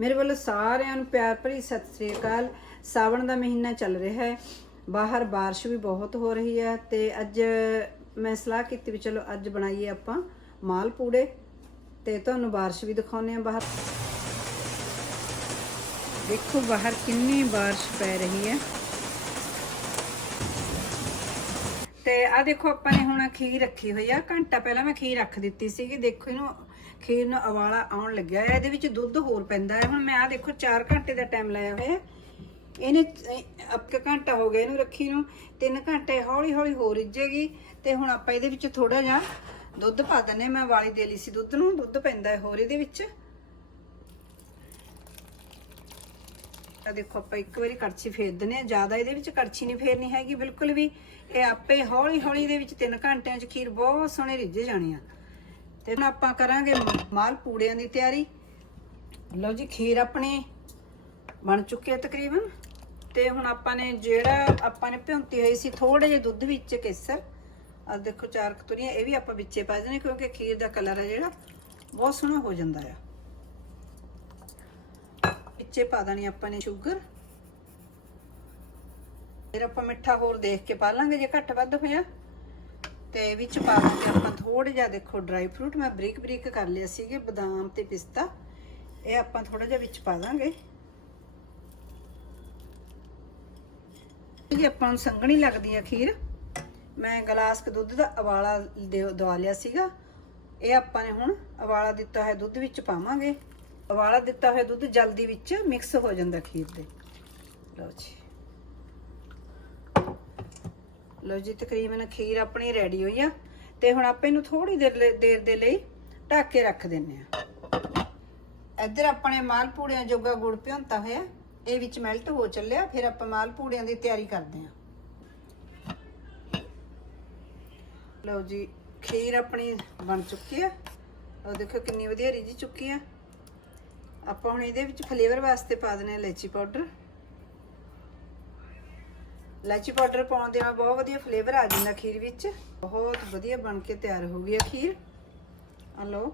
ਮੇਰੇ ਵੱਲੋਂ ਸਾਰਿਆਂ ਨੂੰ ਪਿਆਰ ਭਰੀ ਸਤਿ ਸ੍ਰੀ ਅਕਾਲ। ਸਾਵਣ ਦਾ ਮਹੀਨਾ ਚੱਲ ਰਿਹਾ ਹੈ। ਬਾਹਰ ਬਾਰਿਸ਼ ਵੀ ਬਹੁਤ ਹੋ ਰਹੀ ਹੈ ਤੇ ਅੱਜ ਮੈਂ ਸਲਾਹ ਕੀਤੀ ਵੀ ਚਲੋ ਅੱਜ ਬਣਾਈਏ ਆਪਾਂ ਮਾਲ ਪੂੜੇ ਤੇ ਤੁਹਾਨੂੰ ਬਾਰਿਸ਼ ਵੀ ਦਿਖਾਉਂਦੇ ਆ ਬਾਹਰ। ਦੇਖੋ ਬਾਹਰ ਕਿੰਨੀ ਬਾਰਿਸ਼ ਪੈ ਰਹੀ ਹੈ। ਤੇ ਆ ਦੇਖੋ ਆਪਾਂ ਨੇ ਹੁਣ ਖੀਰ ਰੱਖੀ ਹੋਈ ਆ। ਘੰਟਾ ਪਹਿਲਾਂ ਮੈਂ ਖੀਰ ਰੱਖ ਦਿੱਤੀ ਸੀਗੀ। ਦੇਖੋ ਇਹਨੂੰ ਖੀਰ ਨੂੰ ਉਬਾਲਾ ਆਉਣ ਲੱਗਿਆ ਹੈ। ਇਹਦੇ ਵਿੱਚ ਦੁੱਧ ਹੋਰ ਪੈਂਦਾ ਹੈ। ਹੁਣ ਮੈਂ ਆ ਦੇਖੋ 4 ਘੰਟੇ ਦਾ ਟਾਈਮ ਲਾਇਆ ਹੋਇਆ ਇਹਨੇ ਅਬ ਘੰਟਾ ਹੋ ਗਿਆ ਇਹਨੂੰ ਰੱਖੀ ਨੂੰ। 3 ਘੰਟੇ ਹੌਲੀ ਹੌਲੀ ਹੋ ਰਿੱਝੇਗੀ। ਤੇ ਹੁਣ ਆਪਾਂ ਇਹਦੇ ਵਿੱਚ ਥੋੜਾ ਜਿਹਾ ਦੁੱਧ ਪਾ ਦਿੰਨੇ ਮੈਂ ਵਾਲੀ ਦੇ ਲਈ ਸੀ ਦੁੱਧ ਨੂੰ। ਦੁੱਧ ਪੈਂਦਾ ਹੈ ਹੋਰ ਇਹਦੇ ਵਿੱਚ। ਆ ਦੇਖੋ, ਆਪਾਂ ਇੱਕ ਵਾਰੀ ਕੜਛੀ ਫੇਰ ਦਿੰਨੇ ਆ ਜ਼ਿਆਦਾ ਇਹਦੇ ਵਿੱਚ ਕੜਛੀ ਨਹੀਂ ਫੇਰਨੀ ਹੈਗੀ, ਬਿਲਕੁਲ ਵੀ। ਇਹ ਆਪੇ ਹੌਲੀ ਹੌਲੀ ਦੇ ਵਿੱਚ 3 ਘੰਟਿਆਂ 'ਚ ਖੀਰ ਬਹੁਤ ਸੋਹਣੇ ਰਿੱਝ ਜਾਣੀ ਆ। ਤੇ ਹੁਣ ਆਪਾਂ ਕਰਾਂਗੇ ਮਾਲ ਪੂੜਿਆਂ ਦੀ ਤਿਆਰੀ। ਲਓ ਜੀ, ਖੀਰ ਆਪਣੇ ਬਣ ਚੁੱਕੀ ਹੈ ਤਕਰੀਬਨ। ਤੇ ਹੁਣ ਆਪਾਂ ਨੇ ਜਿਹੜਾ ਆਪਾਂ ਨੇ ਭਿਉਂਤੀ ਹੋਈ ਸੀ ਥੋੜੇ ਜਿਹੇ ਦੁੱਧ ਵਿੱਚ ਕੇਸਰ। ਆ ਦੇਖੋ, ਚਾਰ ਕਤੂਰੀਆਂ, ਇਹ ਵੀ ਆਪਾਂ ਵਿੱਚੇ ਪਾ ਦੇਣੇ ਕਿਉਂਕਿ ਖੀਰ ਦਾ ਕਲਰ ਆ ਜਿਹੜਾ, ਬਹੁਤ ਸੋਹਣਾ ਹੋ ਜਾਂਦਾ ਆ। ਵਿੱਚੇ ਪਾ ਦੇਣੀ ਆਪਾਂ ਨੇ ਸ਼ੂਗਰ। ਫਿਰ ਆਪਾਂ ਮਿੱਠਾ ਹੋਰ ਦੇਖ ਕੇ ਪਾ ਲਾਂਗੇ, ਜੇ ਘੱਟ ਵੱਧ ਹੋਇਆ। ਤੇ ਵਿੱਚ ਪਾ ਕੇ ਆਪਾਂ ਥੋੜਾ ਜਿਹਾ ਦੇਖੋ ਡਰਾਈ ਫਰੂਟ ਮੈਂ ਬਰੀਕ ਬਰੀਕ ਕਰ ਲਿਆ ਸੀਗੇ, ਬਦਾਮ ਤੇ ਪਿਸਤਾ। ਇਹ ਆਪਾਂ ਥੋੜਾ ਜਿਹਾ ਵਿੱਚ ਪਾ ਦਾਂਗੇ। ਜੀ ਆਪਾਂ ਨੂੰ ਸੰਘਣੀ ਲੱਗਦੀ ਆ ਖੀਰ। ਮੈਂ ਗਲਾਸ ਕ ਦੁੱਧ ਦਾ ਉਬਾਲਾ ਦੇ- ਦਵਾ ਲਿਆ ਸੀਗਾ। ਇਹ ਆਪਾਂ ਨੇ ਹੁਣ ਉਬਾਲਾ ਦਿੱਤਾ ਹੋਇਆ ਦੁੱਧ ਵਿੱਚ ਪਾਵਾਂਗੇ। ਉਬਾਲਾ ਦਿੱਤਾ ਹੋਇਆ ਦੁੱਧ ਜਲਦੀ ਵਿੱਚ ਮਿਕਸ ਹੋ ਜਾਂਦਾ ਖੀਰ ਦੇ। ਲਓ ਜੀ। ਲਓ ਜੀ, ਤਕਰੀਬਨ ਖੀਰ ਆਪਣੀ ਰੈਡੀ ਹੋਈ ਆ ਤੇ ਹੁਣ ਆਪਾਂ ਇਹਨੂੰ ਥੋੜੀ ਦੇਰ ਲਈ- ਦੇਰ ਦੇ ਲਈ ਢੱਕ ਕੇ ਰੱਖ ਦਿੰਨੇ ਆ। ਇੱਧਰ ਆਪਣੇ ਮਾਲ ਪੂੜਿਆਂ ਜੋਗਾ ਗੁੜ ਭਿਉਂਤਾ ਹੋਇਆ, ਇਹ ਵਿੱਚ ਮੈਲਟ ਹੋ ਚੱਲਿਆ, ਫਿਰ ਆਪਾਂ ਮਾਲ ਪੂੜਿਆਂ ਦੀ ਤਿਆਰੀ ਕਰਦੇ ਆ। ਲਓ ਜੀ, ਖੀਰ ਆਪਣੀ ਬਣ ਚੁੱਕੀ ਆ। ਉਹ ਦੇਖੋ ਕਿੰਨੀ ਵਧੀਆ ਰਿੱਝ ਚੁੱਕੀ ਆ। ਆਪਾਂ ਹੁਣ ਇਹਦੇ ਵਿੱਚ ਫਲੇਵਰ ਵਾਸਤੇ ਪਾ ਦਨੇ ਇਲਾਇਚੀ ਪਾਊਡਰ ਇਲਾਇਚੀ ਪਾਊਡਰ ਪਾਉਣ ਦੇ ਨਾਲ ਬਹੁਤ ਵਧੀਆ ਫਲੇਵਰ ਆ ਜਾਂਦਾ ਖੀਰ ਵਿੱਚ। ਬਹੁਤ ਵਧੀਆ ਬਣ ਕੇ ਤਿਆਰ ਹੋ ਗਈ ਆ ਖੀਰ। ਆ ਲਓ।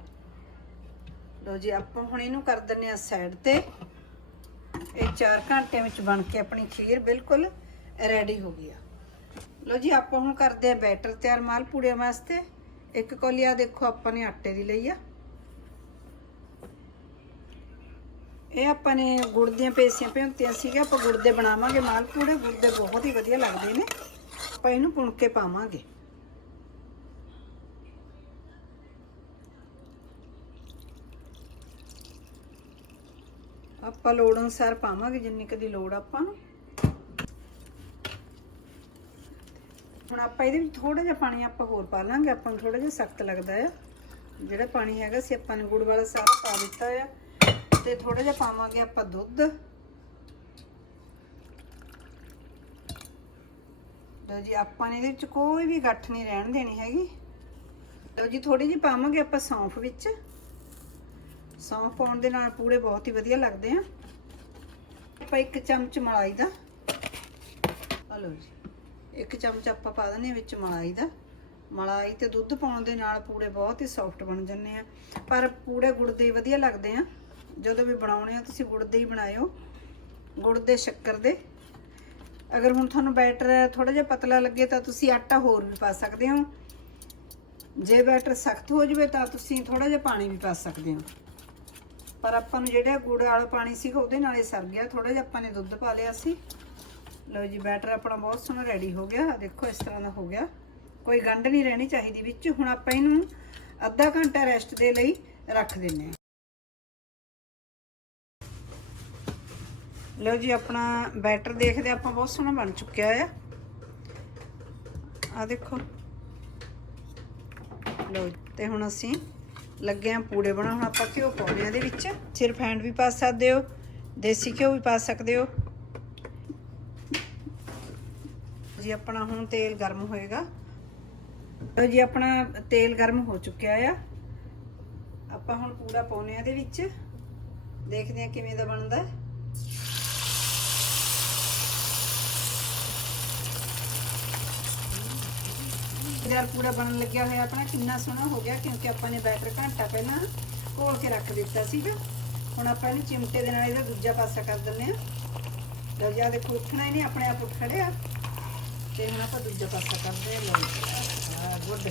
ਲਓ ਜੀ, ਆਪਾਂ ਹੁਣ ਇਹਨੂੰ ਕਰ ਦਿੰਨੇ ਆ ਸਾਈਡ ਤੇ। ਇਹ 4 ਘੰਟਿਆਂ ਵਿੱਚ ਬਣ ਕੇ ਆਪਣੀ ਖੀਰ ਬਿਲਕੁਲ ਰੈਡੀ ਹੋ ਗਈ ਆ। ਲਓ ਜੀ, ਆਪਾਂ ਹੁਣ ਕਰਦੇ ਆ ਬੈਟਰ ਤਿਆਰ ਮਾਲ ਪੂੜਿਆਂ ਵਾਸਤੇ। ਇੱਕ ਕੌਲੀ ਆ ਦੇਖੋ, ਆਪਾਂ ਨੇ ਆਟੇ ਦੀ ਲਈ ਆ। ਇਹ ਆਪਾਂ ਨੇ ਗੁੜ ਦੀਆਂ ਪੇਸੀਆਂ ਭਿਉਂਤੀਆਂ ਸੀਗਾ ਆਪਾਂ ਗੁੜ ਦੇ ਬਣਾਵਾਂਗੇ ਮਾਲਪੂੜੇ ਗੁੜ ਦੇ ਬਹੁਤ ਹੀ ਵਧੀਆ ਲੱਗਦੇ ਨੇ। ਆਪਾਂ ਇਹਨੂੰ ਪੁਣ ਕੇ ਪਾਵਾਂਗੇ। ਆਪਾਂ ਲੋੜ ਅਨੁਸਾਰ ਪਾਵਾਂਗੇ, ਜਿੰਨੀ ਕਦੀ ਲੋੜ ਆਪਾਂ ਨੂੰ। ਹੁਣ ਆਪਾਂ ਇਹਦੇ ਵਿੱਚ ਥੋੜਾ ਜਿਹਾ ਪਾਣੀ ਆਪਾਂ ਹੋਰ ਪਾ ਲਾਂਗੇ। ਆਪਾਂ ਨੂੰ ਥੋੜਾ ਜਿਹਾ ਸਖਤ ਲੱਗਦਾ ਆ। ਜਿਹੜਾ ਪਾਣੀ ਹੈਗਾ ਸੀ, ਆਪਾਂ ਨੇ ਗੁੜ ਵਾਲਾ ਸਾਰਾ ਪਾ ਦਿੱਤਾ ਆ। ਤੇ ਥੋੜਾ ਜਿਹਾ ਪਾਵਾਂਗੇ ਆਪਾਂ ਦੁੱਧ। ਲਓ ਜੀ, ਆਪਾਂ ਨੇ ਇਹਦੇ ਵਿੱਚ ਕੋਈ ਵੀ ਗੱਠ ਨਹੀਂ ਰਹਿਣ ਦੇਣੀ ਹੈਗੀ। ਲਓ ਜੀ ਥੋੜੀ ਜਿਹੀ ਪਾਵਾਂਗੇ ਆਪਾਂ ਸੌਂਫ ਵਿੱਚ। ਸੌਂਫ ਪਾਉਣ ਦੇ ਨਾਲ ਪੂੜੇ ਬਹੁਤ ਹੀ ਵਧੀਆ ਲੱਗਦੇ ਆ। ਆਪਾਂ ਇੱਕ ਚਮਚ ਮਲਾਈ ਦਾ। ਆ ਲਓ ਜੀ, ਇੱਕ ਚਮਚ ਆਪਾਂ ਪਾ ਦਿੰਦੇ ਆ ਵਿੱਚ ਮਲਾਈ ਦਾ। ਮਲਾਈ ਤੇ ਦੁੱਧ ਪਾਉਣ ਦੇ ਨਾਲ ਪੂੜੇ ਬਹੁਤ ਹੀ ਸੌਫਟ ਬਣ ਜਾਂਦੇ ਆ। ਪਰ ਪੂੜੇ ਗੁੜ ਦੇ ਹੀ ਵਧੀਆ ਲੱਗਦੇ ਆ। ਜਦੋਂ ਵੀ ਬਣਾਉਣੇ ਆ, ਤੁਸੀਂ ਗੁੜ ਦੇ ਹੀ ਬਣਾਇਓ। ਗੁੜ ਦੇ, ਸ਼ੱਕਰ ਦੇ। ਅਗਰ ਹੁਣ ਤੁਹਾਨੂੰ ਬੈਟਰ ਥੋੜਾ ਜਿਹਾ ਪਤਲਾ ਲੱਗੇ ਤਾਂ ਤੁਸੀਂ ਆਟਾ ਹੋਰ ਵੀ ਪਾ ਸਕਦੇ ਹੋ। ਜੇ ਬੈਟਰ ਸਖਤ ਹੋ ਜਵੇ ਤਾਂ ਤੁਸੀਂ ਥੋੜਾ ਜਿਹਾ ਪਾਣੀ ਵੀ ਪਾ ਸਕਦੇ ਹੋ। ਪਰ ਆਪਾਂ ਨੂੰ ਜਿਹੜਾ ਗੁੜ ਵਾਲਾ ਪਾਣੀ ਸੀਗਾ, ਉਹਦੇ ਨਾਲ ਹੀ ਸਰ ਗਿਆ। ਥੋੜਾ ਜਿਹਾ ਆਪਾਂ ਨੇ ਦੁੱਧ ਪਾ ਲਿਆ ਸੀ। ਲਓ ਜੀ, ਬੈਟਰ ਆਪਣਾ ਬਹੁਤ ਸੋਹਣਾ ਰੈਡੀ ਹੋ ਗਿਆ। ਦੇਖੋ ਇਸ ਤਰ੍ਹਾਂ ਦਾ ਹੋ ਗਿਆ। ਕੋਈ ਗੰਢ ਨਹੀਂ ਰਹਿਣੀ ਚਾਹੀਦੀ ਵਿੱਚ। ਹੁਣ ਆਪਾਂ ਇਹਨੂੰ ਅੱਧਾ ਘੰਟਾ ਰੈਸਟ ਦੇ ਲਈ ਰੱਖ ਦਿੰਨੇ ਆ ਲਓ ਜੀ, ਆਪਣਾ ਬੈਟਰ ਦੇਖਦੇ ਆਪਾਂ, ਬਹੁਤ ਸੋਹਣਾ ਬਣ ਚੁੱਕਿਆ ਆ। ਆ ਦੇਖੋ। ਲਓ ਤੇ ਹੁਣ ਅਸੀਂ ਲੱਗੇ ਆ ਪੂੜੇ ਬਣਾਉਣ। ਆਪਾਂ ਘਿਓ ਪਾਉਣੇ ਆ ਇਹਦੇ ਵਿੱਚ। ਸਿਰਫ ਹੈਂਡ ਵੀ ਪਾ ਸਕਦੇ ਹੋ, ਦੇਸੀ ਘਿਓ ਵੀ ਪਾ ਸਕਦੇ ਹੋ। ਜੀ, ਆਪਣਾ ਹੁਣ ਤੇਲ ਗਰਮ ਹੋਏਗਾ। ਲਓ ਜੀ, ਆਪਣਾ ਤੇਲ ਗਰਮ ਹੋ ਚੁੱਕਿਆ ਆ। ਆਪਾਂ ਹੁਣ ਪੂੜਾ ਪਾਉਣੇ ਆ ਇਹਦੇ ਵਿੱਚ। ਦੇਖਦੇ ਆ ਕਿਵੇਂ ਦਾ ਬਣਦਾ। ਹੈ ਜਦ ਪੂਰਾ ਬਣਨ ਲੱਗਿਆ ਹੋਇਆ। ਆਪਣਾ ਕਿੰਨਾ ਸੋਹਣਾ ਹੋ ਗਿਆ ਕਿਉਂਕਿ ਆਪਾਂ ਨੇ ਬੈਟਰ ਘੰਟਾ ਪਹਿਲਾਂ ਘੋਲ ਕੇ ਰੱਖ ਦਿੱਤਾ ਸੀਗਾ। ਹੁਣ ਆਪਾਂ ਇਹਨੂੰ ਚਿਮਟੇ ਦੇ ਨਾਲ ਇਹਦਾ ਦੂਜਾ ਪਾਸਾ ਕਰ ਦਿੰਦੇ ਆ ਲਓ ਦੇਖੋ, ਉੱਠਣਾ ਹੀ ਨਹੀਂ, ਆਪਣੇ ਆਪ ਉੱਠ ਖੜਿਆ ਤੇ ਹੁਣ ਆਪਾਂ ਦੂਜਾ ਪਾਸਾ ਕਰਦੇ ਲਓ ਗੁੱਡ।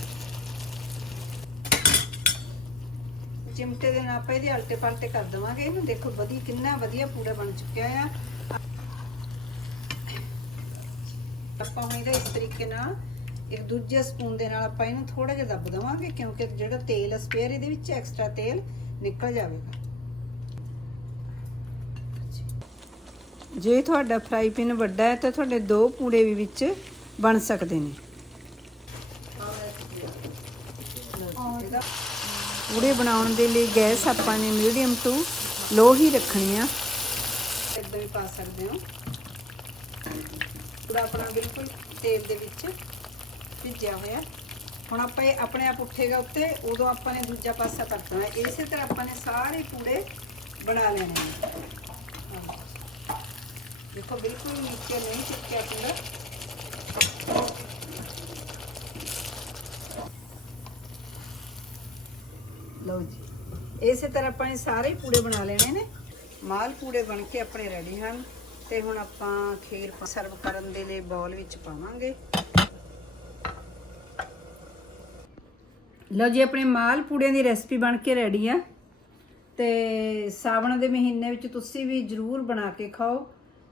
ਚਿਮਟੇ ਦੇ ਨਾਲ ਆਪਾਂ ਇਹਦੇ ਅਲਟੇ ਪਲਟੇ ਕਰ ਦਵਾਂਗੇ। ਇਹਨੂੰ ਦੇਖੋ ਵਧੀਆ ਕਿੰਨਾ ਵਧੀਆ ਪੂਰਾ ਬਣ ਚੁੱਕਿਆ ਆ। ਆਪਾਂ ਹੁਣ ਇਹਦਾ ਇਸ ਤਰੀਕੇ ਨਾਲ ਇੱਕ ਦੂਜੇ ਸਪੂਨ ਦੇ ਨਾਲ ਆਪਾਂ ਇਹਨੂੰ ਥੋੜਾ ਜਿਹਾ ਦੱਬ ਦਵਾਂਗੇ ਕਿਉਂਕਿ ਜਿਹੜਾ ਤੇਲ ਸਪੇਅਰ ਇਹਦੇ ਵਿੱਚ ਐਕਸਟਰਾ ਤੇਲ ਨਿਕਲ ਜਾਵੇਗਾ। ਜੇ ਤੁਹਾਡਾ ਫਰਾਈ ਪੈਨ ਵੱਡਾ ਹੈ ਤਾਂ ਤੁਹਾਡੇ ਦੋ ਪੂੜੇ ਵੀ ਵਿੱਚ ਬਣ ਸਕਦੇ ਨੇ। ਪੂੜੇ ਬਣਾਉਣ ਦੇ ਲਈ ਗੈਸ ਆਪਾਂ ਨੇ ਮੀਡੀਅਮ ਟੂ ਲੋ ਹੀ ਰੱਖਣੀ ਆ। ਇਦਾਂ ਵੀ ਪਾ ਸਕਦੇ ਹੋ। ਪੂਰਾ ਆਪਣਾ ਬਿਲਕੁਲ ਤੇਲ ਦੇ ਵਿੱਚ ਭਿੱਜਿਆ ਹੋਇਆ। ਹੁਣ ਆਪਾਂ ਇਹ ਆਪਣੇ ਆਪ ਉੱਠੇਗਾ ਉੱਤੇ, ਉਦੋਂ ਆਪਾਂ ਨੇ ਦੂਜਾ ਪਾਸਾ ਕਰਨਾ ਇਸੇ ਤਰ੍ਹਾਂ ਆਪਾਂ ਨੇ ਸਾਰੇ ਪੂੜੇ ਬਣਾ ਲੈਣੇ ਨੇ। ਦੇਖੋ, ਬਿਲਕੁਲ ਨੀਚੇ ਨਹੀਂ ਚਿਪਕਿਆ ਪੂਰਾ ਲਓ ਜੀ। ਇਸੇ ਤਰ੍ਹਾਂ ਆਪਾਂ ਨੇ ਸਾਰੇ ਪੂੜੇ ਬਣਾ ਲੈਣੇ ਨੇ। ਮਾਲ ਪੂੜੇ ਬਣ ਕੇ ਆਪਣੇ ਰੈਡੀ ਹਨ। ਤੇ ਹੁਣ ਆਪਾਂ ਖੀਰ ਸਰਵ ਕਰਨ ਦੇ ਲਈ ਬਾਉਲ ਵਿੱਚ ਪਾਵਾਂਗੇ। ਲਓ ਜੀ, ਆਪਣੇ ਮਾਲ ਪੂੜਿਆਂ ਦੀ ਰੈਸਪੀ ਬਣ ਕੇ ਰੈਡੀ ਆ। ਤੇ ਸਾਵਣ ਦੇ ਮਹੀਨੇ ਵਿੱਚ ਤੁਸੀਂ ਵੀ ਜਰੂਰ ਬਣਾ ਕੇ ਖਾਓ।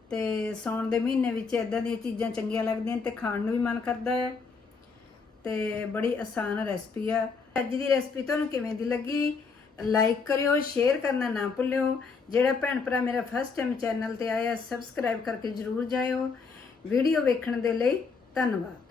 ਤੇ ਸੌਣ ਦੇ ਮਹੀਨੇ ਵਿੱਚ ਇਦਾਂ ਦੀਆਂ ਚੀਜ਼ਾਂ ਚੰਗੀਆਂ ਲੱਗਦੀਆਂ ਤੇ ਖਾਣ ਨੂੰ ਵੀ ਮਨ ਕਰਦਾ ਹੈ ਤੇ ਬੜੀ ਆਸਾਨ ਰੈਸਪੀ ਆ। ਅੱਜ ਦੀ ਰੈਸਪੀ ਤੁਹਾਨੂੰ ਕਿਵੇਂ ਦੀ ਲੱਗੀ? ਲਾਈਕ ਕਰਿਓ ਸ਼ੇਅਰ ਕਰਨਾ ਨਾ ਭੁੱਲਿਓ। ਜਿਹੜਾ ਭੈਣ ਭਰਾ ਮੇਰਾ ਫਸਟ ਟਾਈਮ ਚੈਨਲ ਤੇ ਆਇਆ ਸਬਸਕ੍ਰਾਈਬ ਕਰਕੇ ਜਰੂਰ ਜਾਇਓ। ਵੀਡੀਓ ਵੇਖਣ ਦੇ ਲਈ ਧੰਨਵਾਦ।